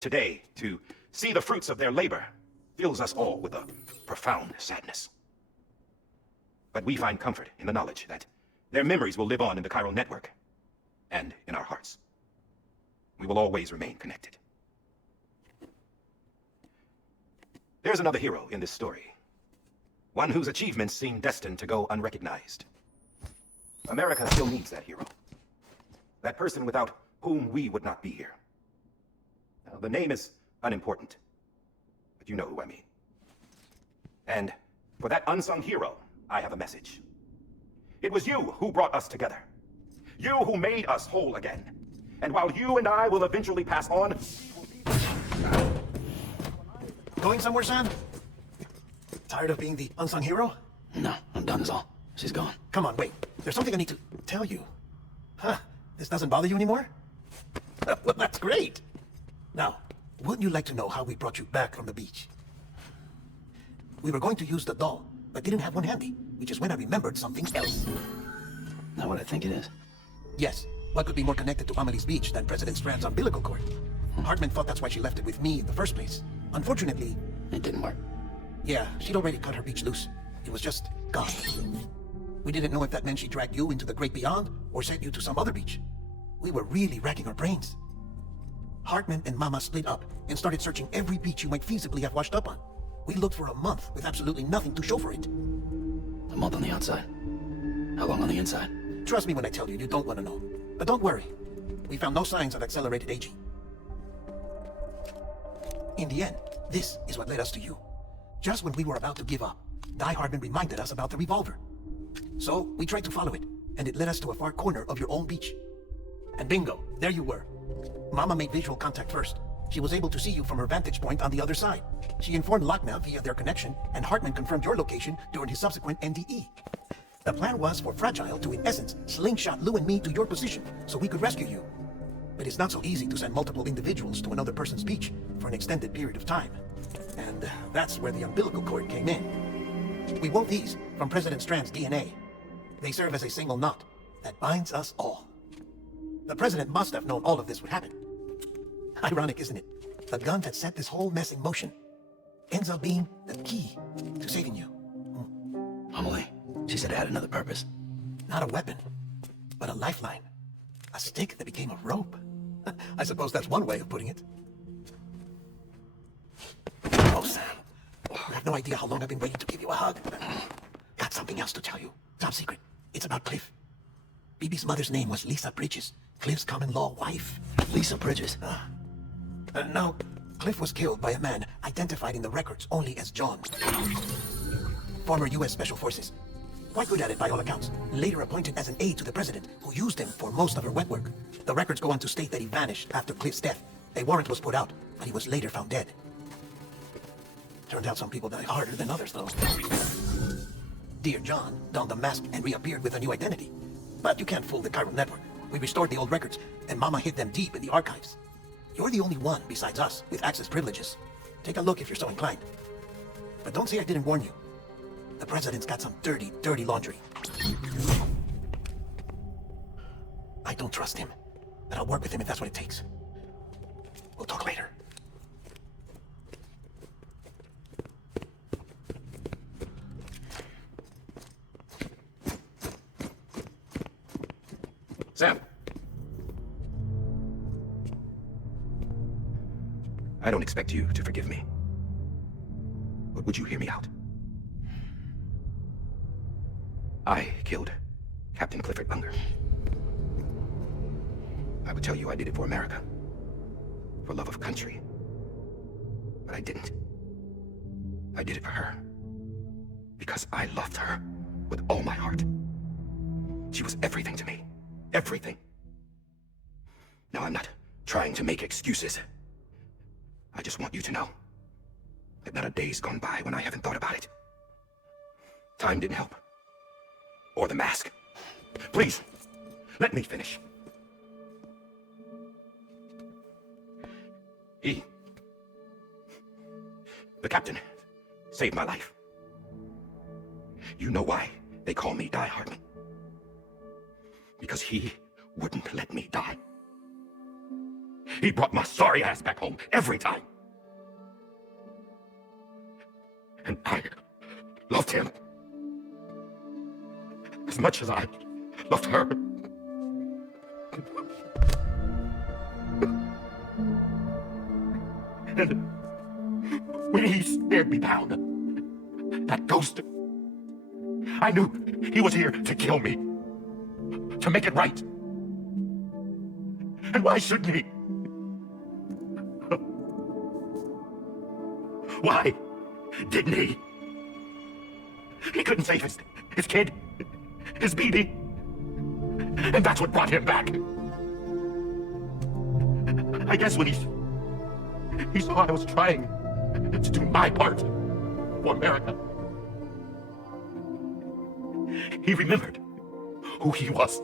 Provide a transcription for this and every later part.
Today, to see the fruits of their labor fills us all with a profound sadness. But we find comfort in the knowledge that their memories will live on in the chiral network and in our hearts. We will always remain connected. There's another hero in this story, one whose achievements seem destined to go unrecognized. America still needs that hero, that person without whom we would not be here. Now, the name is unimportant, but you know who I mean. And for that unsung hero, I have a message. It was you who brought us together. You who made us whole again. And while you and I will eventually pass on... Going somewhere, Sam? Tired of being the unsung hero? No, I'm done, is all. She's gone. Come on, wait. There's something I need to tell you. Huh? This doesn't bother you anymore? Well, that's great. Now, wouldn't you like to know how we brought you back from the beach? We were going to use the doll, but didn't have one handy, which is when I remembered something else. Not what I think it is. Yes. What could be more connected to Amelie's beach than President Strand's umbilical cord? Hartman thought that's why she left it with me in the first place. Unfortunately... It didn't work. Yeah, she'd already cut her beach loose. It was just gone. We didn't know if that meant she dragged you into the great beyond or sent you to some other beach. We were really racking our brains. Hartman and Mama split up and started searching every beach you might feasibly have washed up on. We looked for a month with absolutely nothing to show for it. A month on the outside. How long on the inside? Trust me when I tell you, you don't want to know. But don't worry. We found no signs of accelerated aging. In the end, this is what led us to you. Just when we were about to give up, Die Hartman reminded us about the revolver. So we tried to follow it, and it led us to a far corner of your own beach. And bingo, there you were. Mama made visual contact first. She was able to see you from her vantage point on the other side. She informed Lockna via their connection, and Hartman confirmed your location during his subsequent NDE. The plan was for Fragile to, in essence, slingshot Lou and me to your position so we could rescue you. But it's not so easy to send multiple individuals to another person's beach for an extended period of time. And that's where the umbilical cord came in. We wove these from President Strand's DNA. They serve as a single knot that binds us all. The President must have known all of this would happen. Ironic, isn't it? The gun that set this whole mess in motion ends up being the key to saving you. Amelie, she said it had another purpose. Not a weapon, but a lifeline. A stick that became a rope. I suppose that's one way of putting it. Oh, Sam. I have no idea how long I've been waiting to give you a hug. Got something else to tell you. Top secret. It's about Cliff. BB's mother's name was Lisa Bridges, Cliff's common-law wife. Lisa Bridges? No, Cliff was killed by a man identified in the records only as John. Former U.S. Special Forces. Quite good at it by all accounts. Later appointed as an aide to the president, who used him for most of her wet work. The records go on to state that he vanished after Cliff's death. A warrant was put out, but he was later found dead. Turned out some people die harder than others, though. Dear John donned a mask and reappeared with a new identity. But you can't fool the chiral network. We restored the old records, and Mama hid them deep in the archives. You're the only one besides us with access privileges. Take a look if you're so inclined. But don't say I didn't warn you. The president's got some dirty, dirty laundry. I don't trust him, but I'll work with him if that's what it takes. We'll talk later. Sam. I don't expect you to forgive me. But would you hear me out? I killed Captain Clifford Unger. I would tell you I did it for America, for love of country. But I didn't. I did it for her. Because I loved her with all my heart. She was everything to me. Everything. Now, I'm not trying to make excuses. I just want you to know that not a day's gone by when I haven't thought about it. Time didn't help. Or the mask. Please, let me finish. The captain, saved my life. You know why they call me Die Hartman? Because he wouldn't let me die. He brought my sorry ass back home every time. And I loved him as much as I loved her. And when he stared me down, that ghost, I knew he was here to kill me, to make it right. And why shouldn't he? Why didn't he? He couldn't save his kid, his baby. And that's what brought him back. I guess when he saw I was trying to do my part for America, he remembered who he was.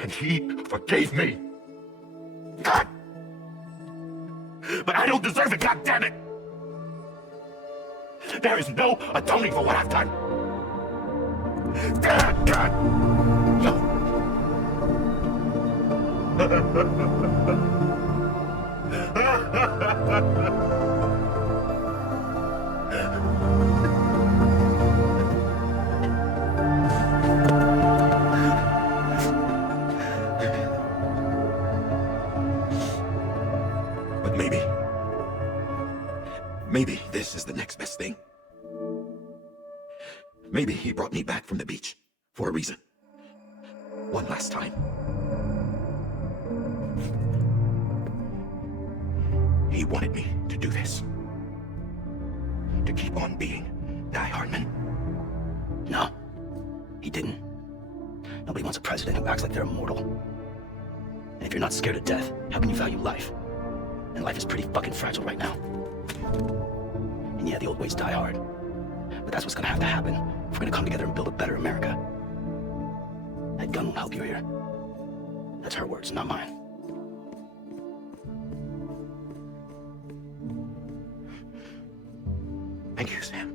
And he forgave me. God! But I don't deserve it, God damn it! There is no atoning for what I've done. God! But maybe this is the next best thing. Maybe he brought me back from the beach for a reason. One last time. He wanted me to do this. To keep on being Die Hardman. No, he didn't. Nobody wants a president who acts like they're immortal. And if you're not scared of death, how can you value life? And life is pretty fucking fragile right now. And yeah, the old ways die hard. But that's what's gonna have to happen if we're gonna come together and build a better America. That gun won't help you here. That's her words, not mine. Thank you, Sam.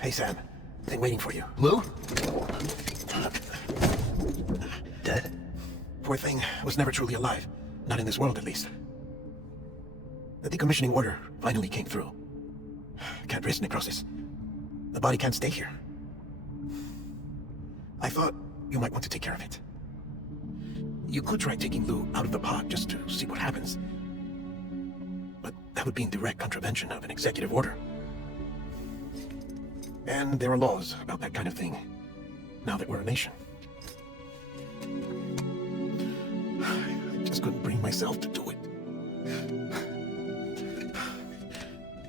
Hey, Sam. Been waiting for you. Lou? Dead? Poor thing was never truly alive. Not in this world, at least. The decommissioning order finally came through. Can't risk necrosis. The body can't stay here. I thought you might want to take care of it. You could try taking Lou out of the pod just to see what happens. But that would be in direct contravention of an executive order. And there are laws about that kind of thing, now that we're a nation. I just couldn't bring myself to do it.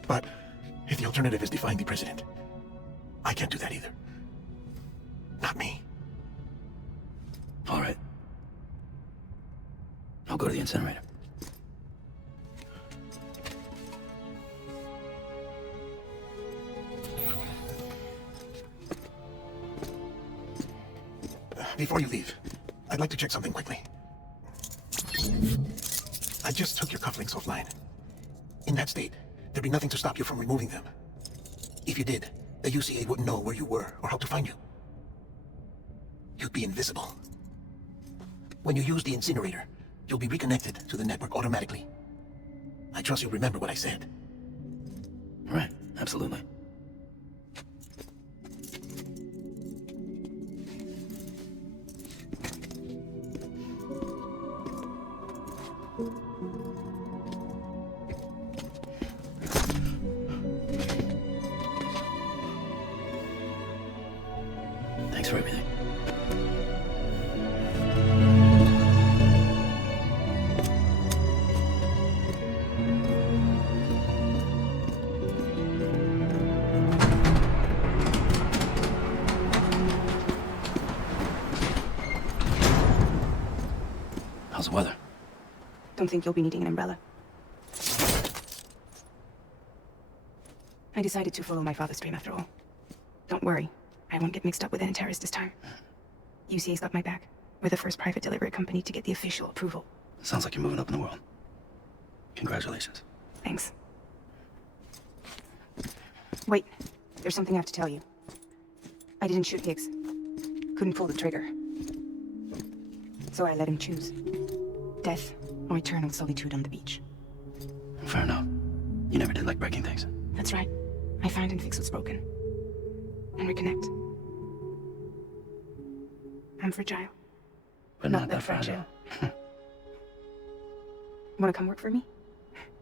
But if the alternative is defying the president, I can't do that either. Not me. All right. I'll go to the incinerator. Before you leave, I'd like to check something quickly. I just took your cufflinks offline. In that state, there'd be nothing to stop you from removing them. If you did, the UCA wouldn't know where you were or how to find you. You'd be invisible. When you use the incinerator, you'll be reconnected to the network automatically. I trust you'll remember what I said. Right, absolutely. Thanks for everything. How's the weather? Don't think you'll be needing an umbrella. I decided to follow my father's dream after all. Don't worry, I won't get mixed up with any terrorists this time. UCA's got my back. We're the first private delivery company to get the official approval. Sounds like you're moving up in the world. Congratulations. Thanks. Wait, there's something I have to tell you. I didn't shoot Higgs. Couldn't pull the trigger. So I let him choose. Death or eternal solitude on the beach. Fair enough. You never did like breaking things. That's right. I find and fix what's broken. And reconnect. I'm fragile. But not that fragile. Wanna come work for me?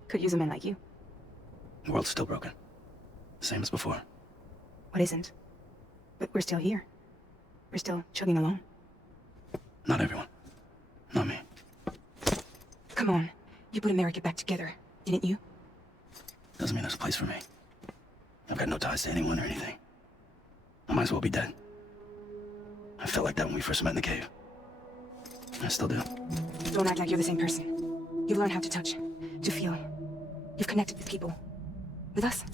Could use a man like you. The world's still broken. Same as before. What isn't? But we're still here. We're still chugging along. Not everyone. Not me. Come on. You put America back together, didn't you? Doesn't mean there's a place for me. I've got no ties to anyone or anything. I might as well be dead. I felt like that when we first met in the cave. I still do. Don't act like you're the same person. You've learned how to touch, to feel. You've connected with people. With us.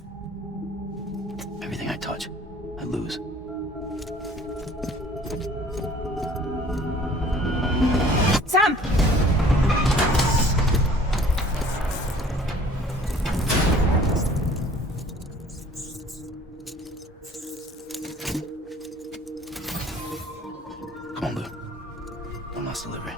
Everything I touch, I lose. Sam! Come on, Lou. Don't lost delivery.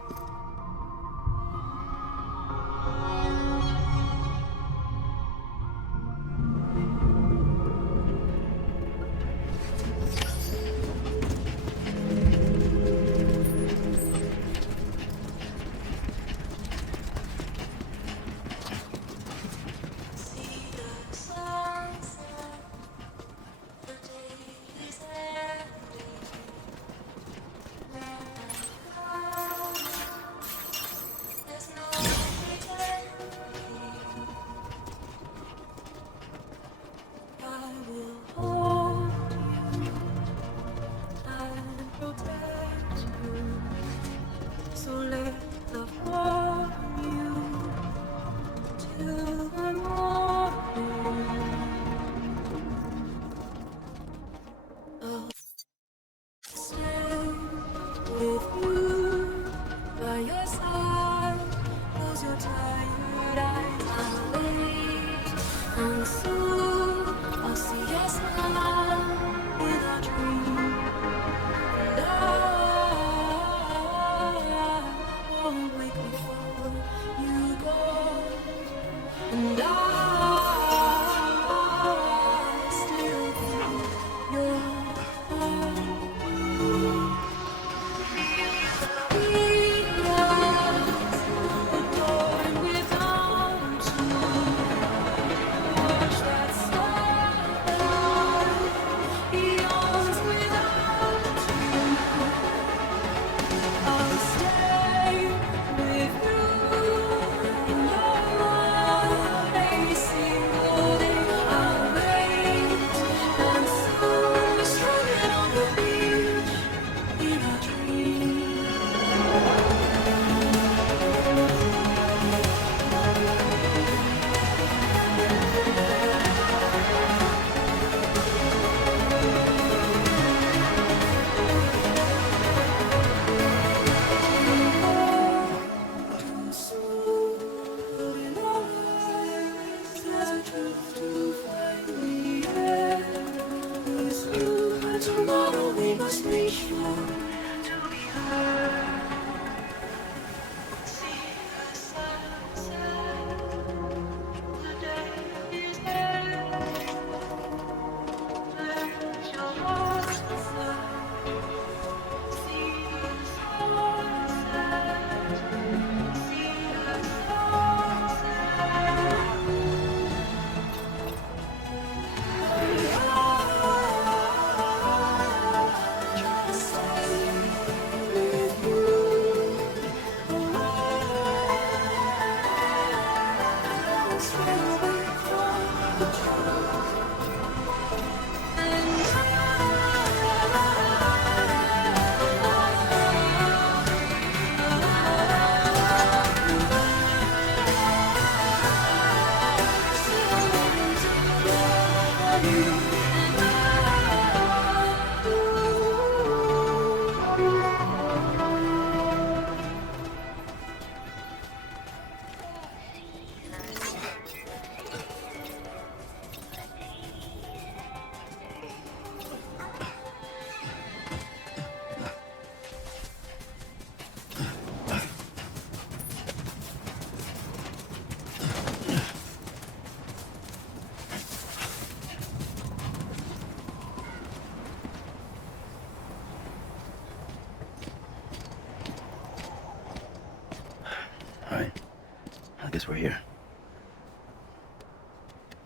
guess we're here.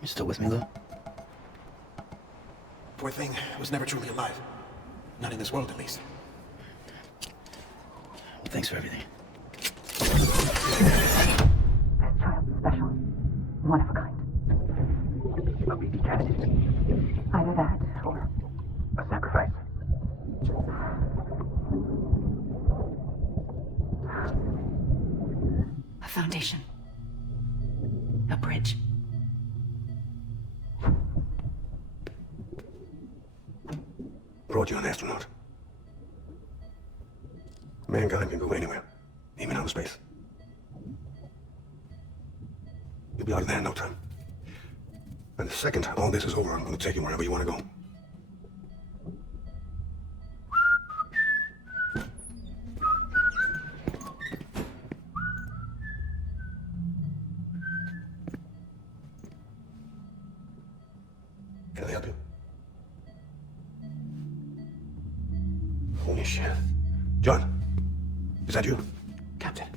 You still with me, Lou? Poor thing was never truly alive. Not in this world, at least. Thanks for everything. Child special. One of a kind. A baby candidate. Either that or A sacrifice. a foundation. A bridge. Brought you an astronaut. Mankind can go anywhere, even outer space. You'll be out of there in no time. And the second all this is over, I'm going to take you wherever you want to go. Can I help you? Holy shit. John, is that you? Captain,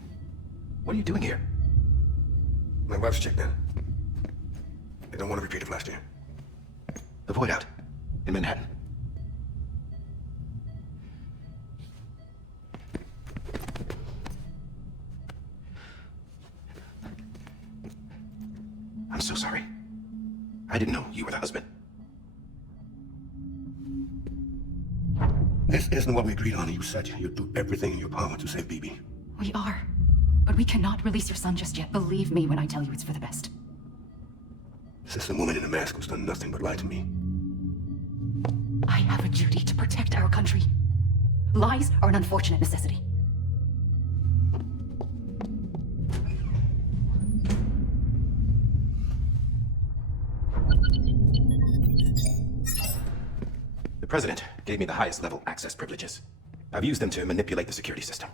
what are you doing here? My wife's checked in. They don't want to repeat of last year. The void out in Manhattan. I'm so sorry. I didn't know you were the husband. This isn't what we agreed on. You said you'd do everything in your power to save BB. We are. But we cannot release your son just yet. Believe me when I tell you it's for the best. This is the woman in the mask who's done nothing but lie to me. I have a duty to protect our country. Lies are an unfortunate necessity. The president gave me the highest level access privileges. I've used them to manipulate the security system.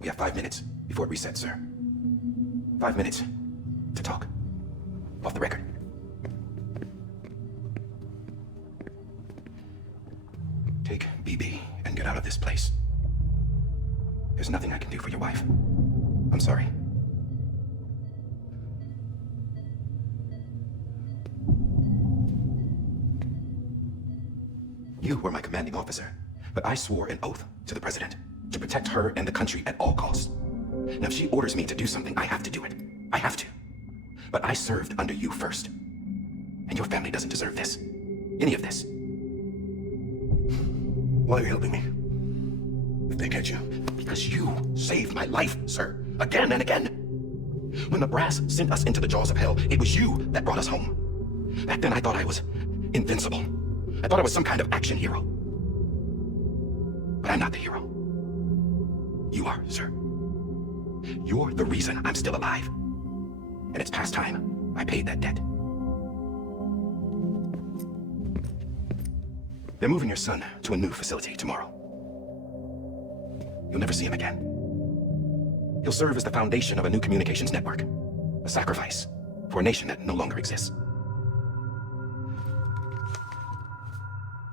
We have 5 minutes before it resets, sir. 5 minutes to talk. Off the record. Take BB and get out of this place. There's nothing I can do for your wife. I'm sorry. You were my commanding officer, but I swore an oath to the president to protect her and the country at all costs. Now, if she orders me to do something, I have to do it. I have to. But I served under you first. And your family doesn't deserve this. Any of this. Why are you helping me? If they catch you. Because you saved my life, sir. Again and again. When the brass sent us into the jaws of hell, it was you that brought us home. Back then I thought I was invincible. I thought I was some kind of action hero. But I'm not the hero. You are, sir. You're the reason I'm still alive. And it's past time I paid that debt. They're moving your son to a new facility tomorrow. You'll never see him again. He'll serve as the foundation of a new communications network. A sacrifice for a nation that no longer exists.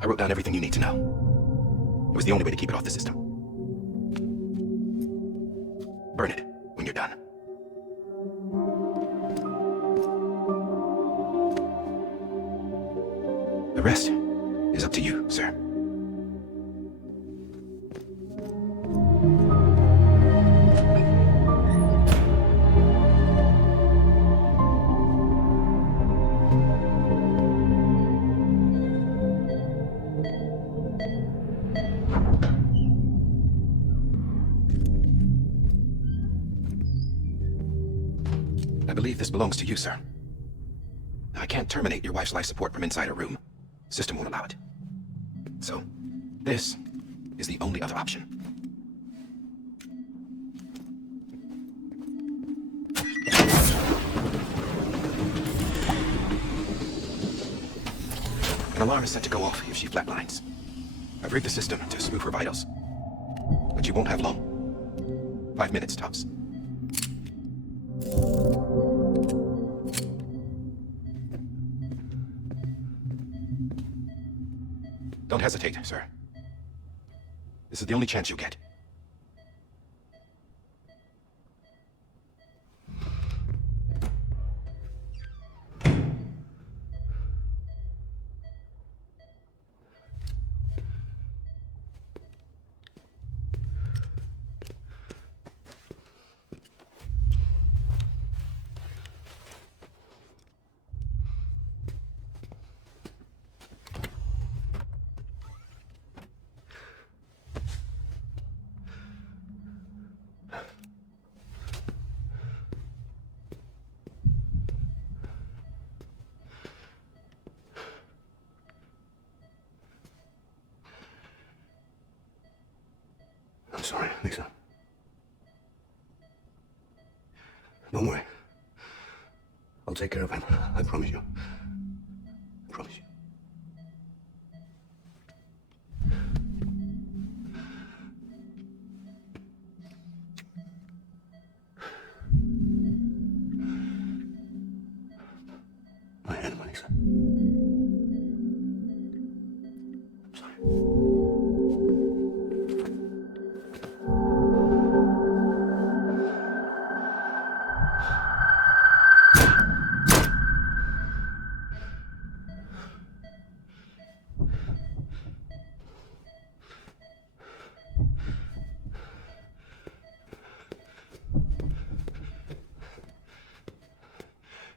I wrote down everything you need to know. It was the only way to keep it off the system. Burn it when you're done. The rest is up to you, sir. I believe this belongs to you, sir. I can't terminate your wife's life support from inside a room. System won't allow it. So, this is the only other option. An alarm is set to go off if she flatlines. I've rigged the system to spoof her vitals. But you won't have long. 5 minutes tops. Don't hesitate, sir. This is the only chance you'll get. sorry, Lisa. Don't worry. I'll take care of him. I promise you. I promise you. My hand, Lisa. I'm sorry.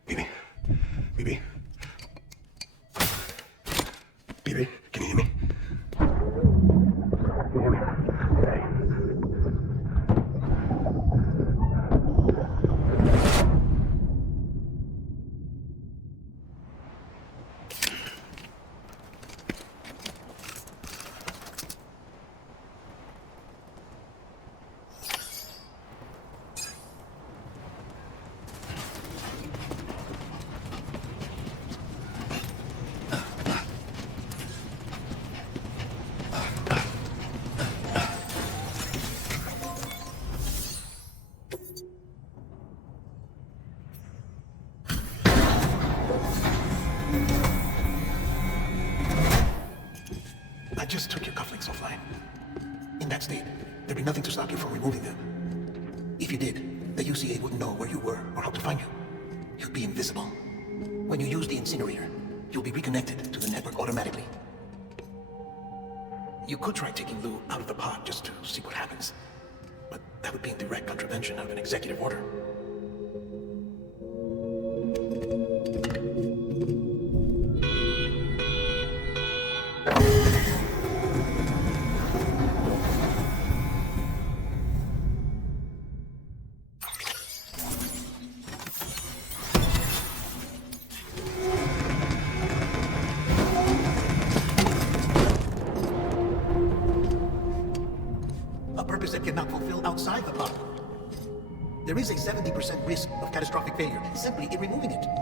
Baby. Baby, can you hear me? Can you hear me? Hey. I just took your cufflinks offline. In that state, there'd be nothing to stop you from removing them. If you did, the UCA wouldn't know where you were or how to find you. You'd be invisible. When you use the incinerator, you'll be reconnected to the network automatically. You could try taking Lou out of the pod just to see what happens. But that would be in direct contravention of an executive order. A purpose that cannot fulfill outside the pod. There is a 70% risk of catastrophic failure simply in removing it. “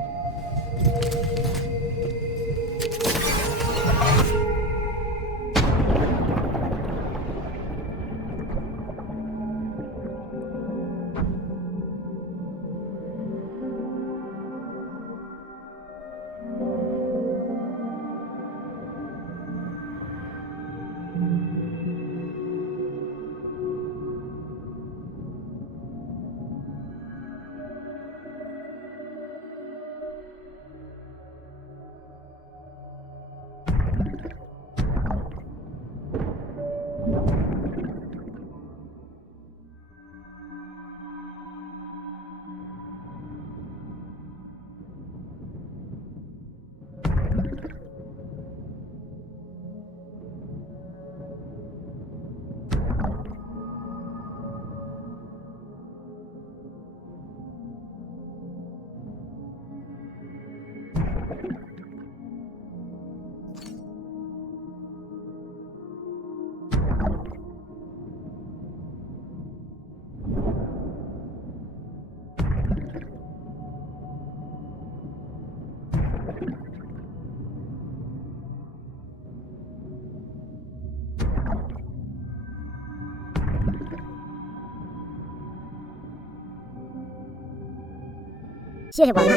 谢谢观看，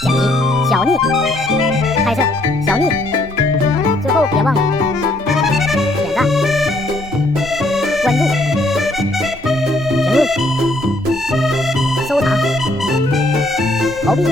下集小逆拍摄小逆，最后别忘了点赞、关注、评论、收藏、投币。